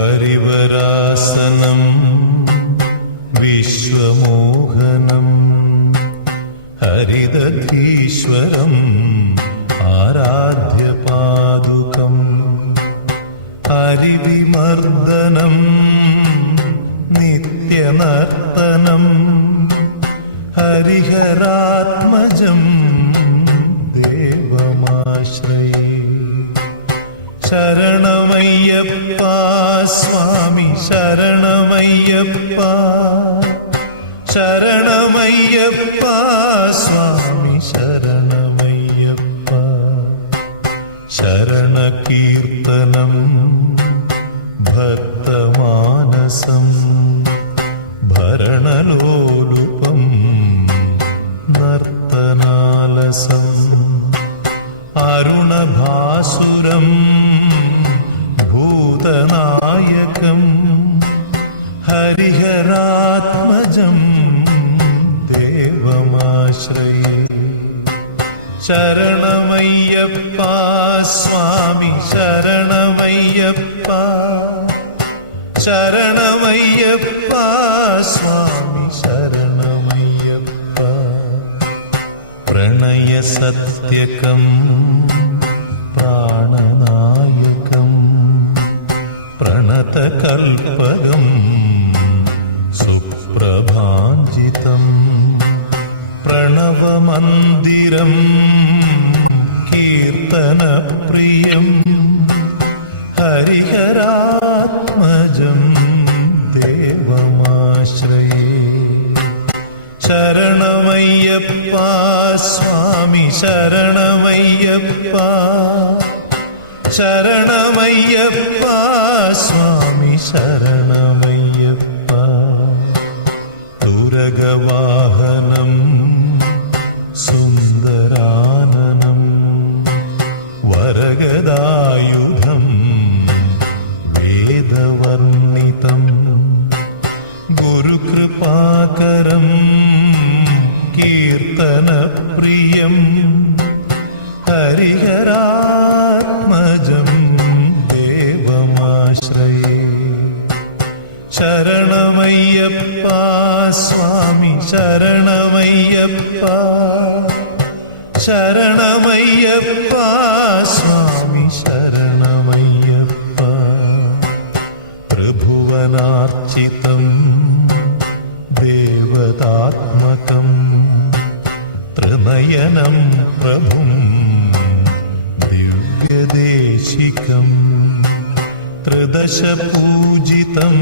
ഹരിവരാസനം വിശ്വമോഹനം ഹരിദധീശ്വരം ആരാധ്യപാദുകം ഹരിവിമർദ്ദനം നിത്യനർത്തനം ഹരിഹരാത്മജം ദേവമാശ്രയേ. ശരണമയ്യപ്പ സ്വാമി ശരണമയ്യപ്പ, ശരണമയ്യപ്പ സ്വാമി ശരണമയ്യപ്പ. ശരണകീർത്തനം ഭക്തമാനസം ഭരണലോലുപം നർത്തനാലസം അരുണഭാസുരം ഭൂതനായകം ഹരിഹരാത്മജം ദേവമാശ്രയേ. ശരണമയ്യപ്പ സ്വാമി ശരണമയ്യപ്പ, ശരണമയ്യപ്പ സ്വാമി ശരണമയ്യപ്പ. പ്രണയസത്യകം പ്രാണനായകം പ്രണതകൽപകം സുപ്രഭാഞ്ജിതം പ്രണവമന്ദിരം കീർത്തനപ്രിയം ഹരിഹരാത്മജം ദേവമാശ്രയേ. ശരണമയ്യപ്പ സ്വാമി ശരണമയ്യപ്പ, ശരണമയ്യപ്പ സ്വാമി ശരണമയ്യപ്പ. തുരഗവാഹനം സുന്ദരാനനം വരഗദായുധം വേദവർണിതം ഗുരുകൃപാകരം കീർത്തനപ്രിയം ഹരിഹരാത്മജം ദേവമാശ്രയേ. ശരണമയ്യപ്പ സ്വാമി ശരണമയ്യപ്പ, ശരണമയ്യപ്പ സ്വാമി ശരണമയ്യപ്പ. ത്രിഭുവനാർച്ചിതം ദേവതാത്മകം ത്രിനയനം പ്രഭും ദിവ്യദേശികം ത്രിദശപൂജിതം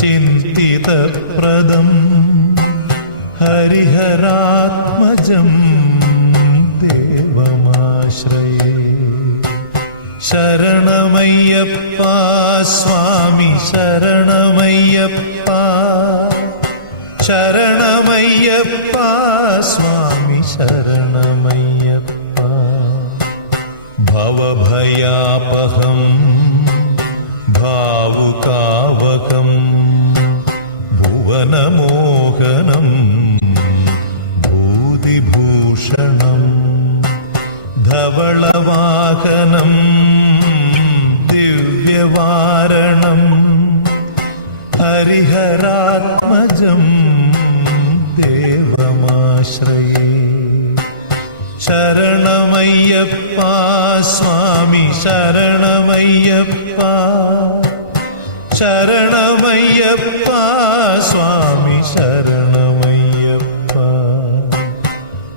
ചിന്തിതപ്രദം ഹരിഹരാത്മജം ദേവമാശ്രയേ. ശരണമയ്യപ്പ സ്വാമി ശരണമയ്യപ്പ, ശരണമയ്യപ്പ സ്വാമി ശരണമയ്യപ്പ. ഭവഭയാപഹം ഭാവുകാവകം ഭുവനമോഹനം ഭൂതിഭൂഷണം ധവളവാഹനം ദിവ്യവാരണം ഹരിഹരാത്മജം ദേവമാശ്രയേ. ശരണമയ്യപ്പ സ്വാമി ശരണമയ്യപ്പ, ശരണമയ്യപ്പ സ്വാമി ശരണമയ്യപ്പ.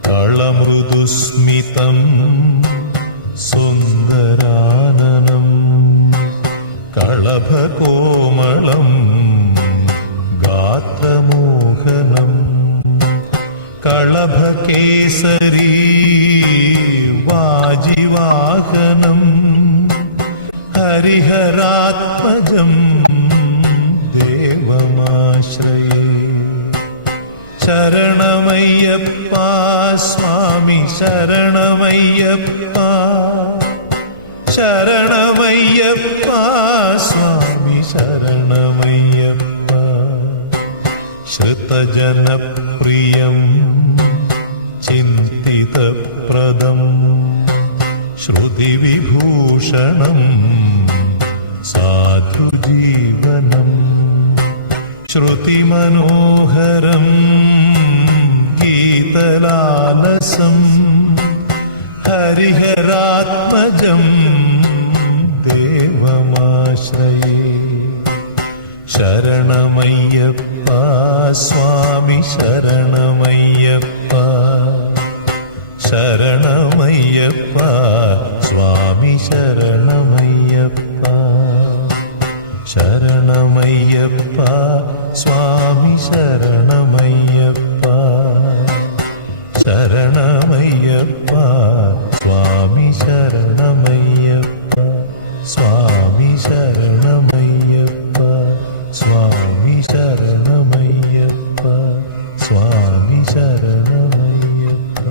കളമൃദുസ്മിതം സുന്ദരാനനം കളഭകോമളം ഗാത്രമോഹനം കളഭകേസരീ വാജിവാഹനം ഹരിഹരാത്മജം ദേവമാശ്രയേ. ശരണമയ്യപ്പ സ്വാമി ശരണമയ്യപ്പ, ശരണമയ്യപ്പ സ്വാമി ശരണമയ്യപ്പ. ശ്രുതജനപ്രിയം ചിന്തിതപ്രദം ശ്രുതിവിഭൂഷണം സാധുജീവനം ശ്രുതിമനോഹരം ഗീതലാലസം ഹരിഹരാത്മജം ദേവമാശ്രയേ. ശരണമയ്യപ്പ സ്വാമി ശരണമയ്യപ്പ, ശരണമയ്യപ്പ സ്വാമി ശരണമയ്യപ്പ, ശരണമയ്യപ്പ സ്വാമി ശരണമയ്യപ്പ, ശരണമയ്യപ്പ സ്വാമി ശരണമയ്യപ്പ, സ്വാമി ശരണമയ്യപ്പ, സ്വാമി ശരണമയ്യപ്പ, സ്വാമി ശരണമയ്യപ്പ.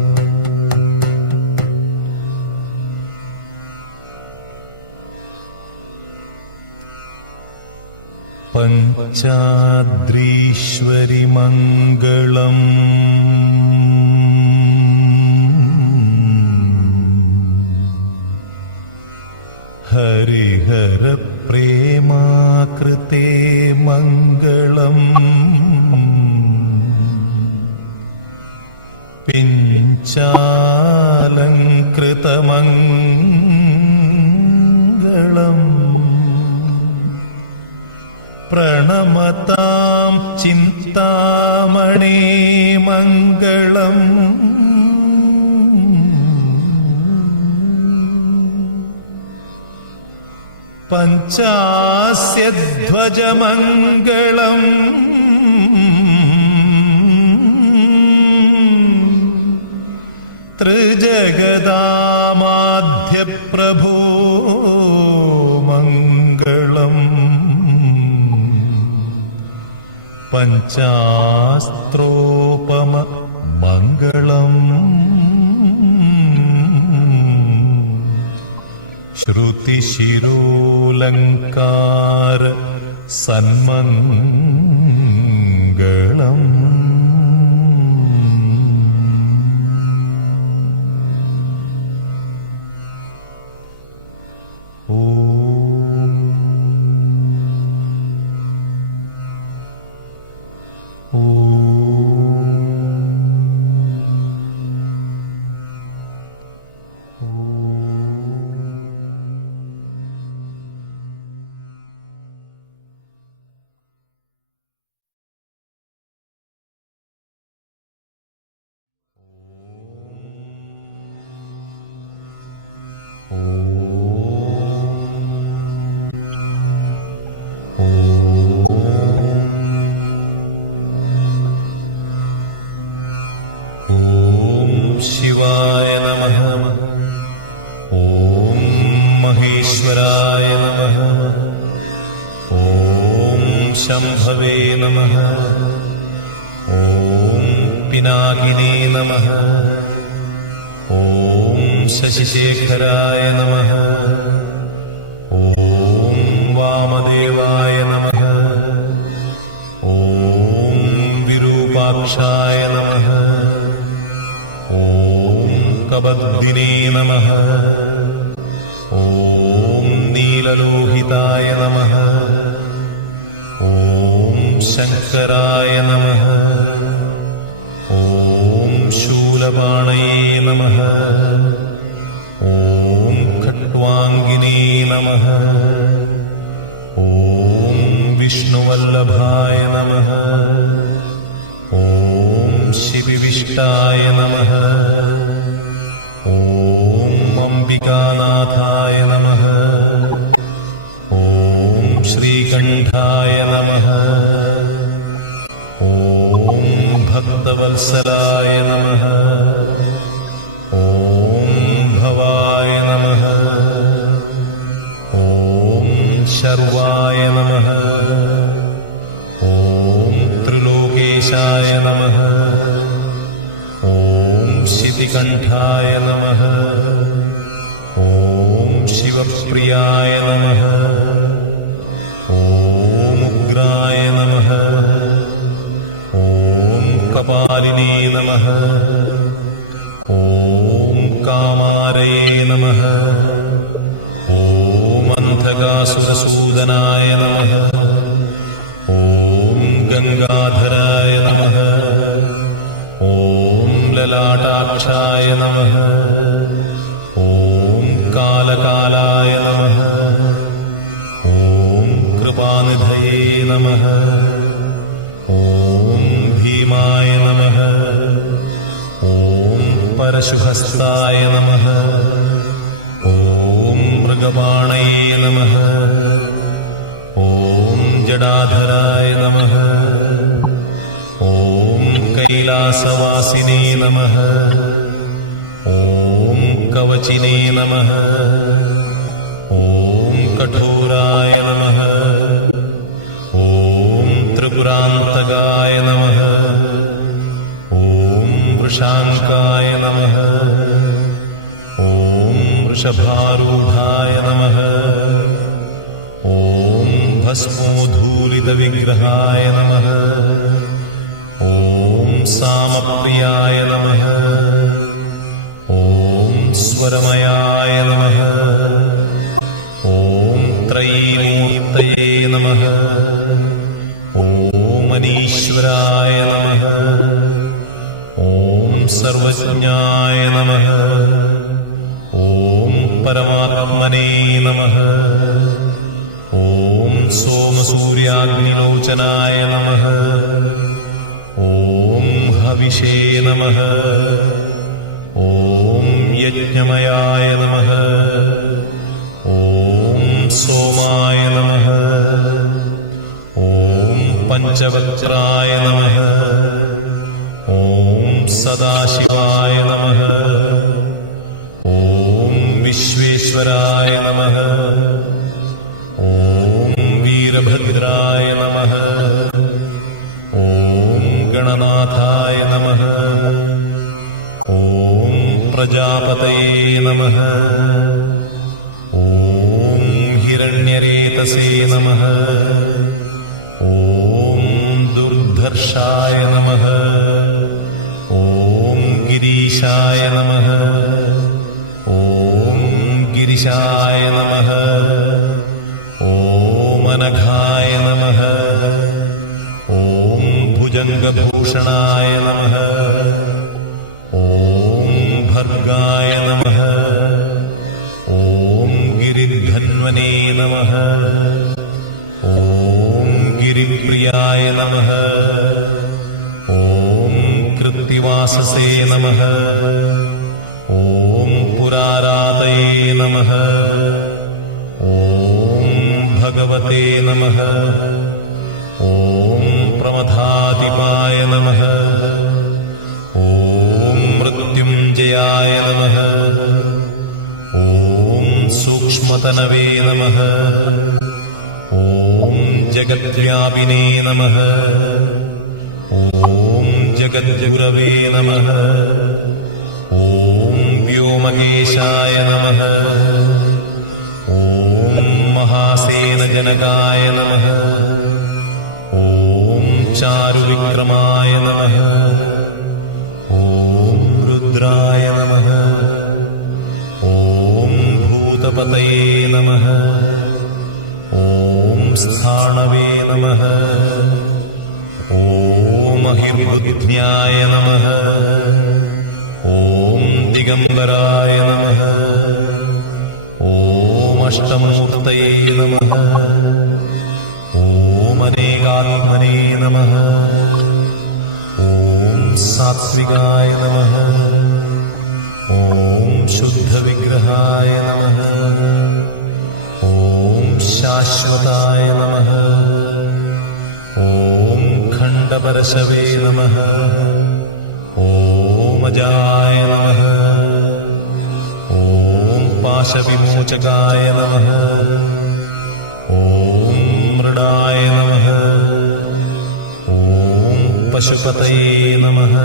പഞ്ചാദ്രീശ്വരി മംഗളം ഹരിഹര പ്രേമാകൃതേ മംഗളം പിഞ്ചാലങ്കൃതമംഗളം പ്രണമതാം ചിന്താമണേ മംഗളം പഞ്ചാസ്യധ്വജമംഗളം ത്രിജഗദാമാധ്യപ്രഭോ മംഗളം പഞ്ചാസ്ത്രോപമ മംഗളം ശ്രുതിശിരോലങ്കാര സന്മംഗളം ശിവായ നമഃ. ഓം മഹേശ്വരായ നമഃ. ഓം ശംഭവേ നമഃ. ഓം പിനാകിനേ നമഃ. ഓം ശശിശേഖരായ നമഃ. ഓം വാമദേവായ നമഃ. ഓം വിരൂപാക്ഷായ നമഃ. ഓം കബദ്ധിനേ നമഃ. ഓം നീലലോഹിതായ നമഃ. ഓം ശങ്കരായ നമഃ. ഓം ശൂലപാണയേ നമഃ. ഓം ഖട്വാംഗിനേ നമഃ. ഓം വിഷ്ണുവല്ലഭായ നമഃ. ഓം ശിവിവിഷ്ടായ നമഃ. ഓം അംബികാനാഥായ നമഃ. ഓം ശ്രീകണ്ഠായ നമഃ. ഓം ഭക്തവത്സലായ നമഃ. ഓം ഭവായ നമഃ. ഓം ശർവായ നമഃ. ഓം ത്രിലോകേശായ നമഃ. ഓം ശിതികണ്ഠായ നമഃ. ഓം ശിവപ്രിയായ നമഃ. ഓം ഉഗ്രായ നമഃ. ഓം കപാലിനേ നമഃ. ഓം കാമാരയേ നമഃ. ഓം അന്ധകാസുരസൂദ മധുസൂദനായ നമഃ. ഓം ഗംഗാധരായ നമഃ. ഓം ലലാടാക്ഷായ നമഃ. ഓം കാലകാലായ നമഃ. ഓം കൃപാനിധയേ നമഃ. ഓം ഭീമായ നമഃ. ഓം പരശുഹസ്തായ നമഃ. ഓം മൃഗപാണയേ നമഃ. ഓം ജടാധരായ നമഃ. ഓം കൈലാസവാസിനേ നമഃ. ഓം കവചിനേ നമഃ. ഓം കഠോരായ നമഃ. ഓം ത്രിപുരാന്തകായ നമഃ. ഓം വൃഷാങ്കായ നമഃ. ഓം വൃഷഭാരൂഢായ നമഃ. ഓം ഭസ്മോധൂലിതവിഗ്രഹായ നമഃ. ഓം സാമപ്രിയായ നമഃ. ഓം സ്വരമയായ നമഃ. ഓം ത്രൈമൂർത്തയേ നമഃ. ഓം അനീശ്വരായ നമഃ. ഓം സർവജ്ഞായ നമഃ. ഓം പരമാത്മനേ നമഃ. ഓം സോമസൂര്യാഗ്നിലോചനായ നമഃ. ഓം ഹവിഷേ നമഃ. ഓം യജ്ഞമയായ നമഃ. ഓം സോമായ നമഃ. ഓം പഞ്ചവക്ത്രായ നമഃ. ഓം സദാശിവായ നമഃ. ഓം വിശ്വേശ്വരായ നമഃ. ഓം വീരഭദ്രായ നമഃ. ഓം ഗണനാഥായ നമഃ. ഓം പ്രജാപതയേ നമഃ. ഓം ഹിരണ്യരേതസേ നമഃ. ഓം ദുർധർഷായ നമഃ. ഓം ഗിരീശായ നമഃ. ഓം ഗിരിശായ നമഃ. ഓം അനഘായ നമഃ. ഓം ഭുജംഗഭൂഷണായ നമഃ. ഓം ഭർഗായ നമഃ. ഓം ഗിരിധന്വനേ നമഃ. ഓം ഗിരിപ്രിയായ നമഃ. ഓം കൃത്തിവാസസേ നമഃ. ഓം പുരാരാതയേ നമഃ. ഓം ഭഗവതേ നമഃ. ഓം പ്രമഥാധിപായ നമഃ. ഓം മൃത്യുഞ്ജയായ നമഃ. ഓം സൂക്ഷ്മതനവേ നമഃ. ഓം ജഗദ്വ്യാപിനേ നമഃ. ഓം ജഗദ്ഗുരവേ നമഃ. ഓം വ്യോമകേശായ നമഃ. ഓം മഹാസേനജനകായ നമഃ. ഓം ചാരുവിക്രമായ നമഃ. ഓം രുദ്രായ നമഃ. ഓം ഭൂതപതയേ നമഃ. ഓം സ്ഥാണവേ നമഃ. ഓം അഹിർബുദ്ധ്യായ നമഃ. ഓം ദിഗംബരായ നമഃ. ഓം അഷ്ടമൂർത്തയേ നമഃ. ഓം അനേകാത്മനേ നമഃ. ഓം സാത്വികായ നമഃ. ഓം ശുദ്ധവിഗ്രഹായ നമഃ. ഓം ശാശ്വതായ നമഃ. ഓം ഖണ്ഡപരശവേ നമഃ. ഓം അജായ നമഃ. ഓം പാശവിമോചകായ നമഃ. ഓം മൃഡായ നമഃ. ഓം പശുപതയേ നമഃ.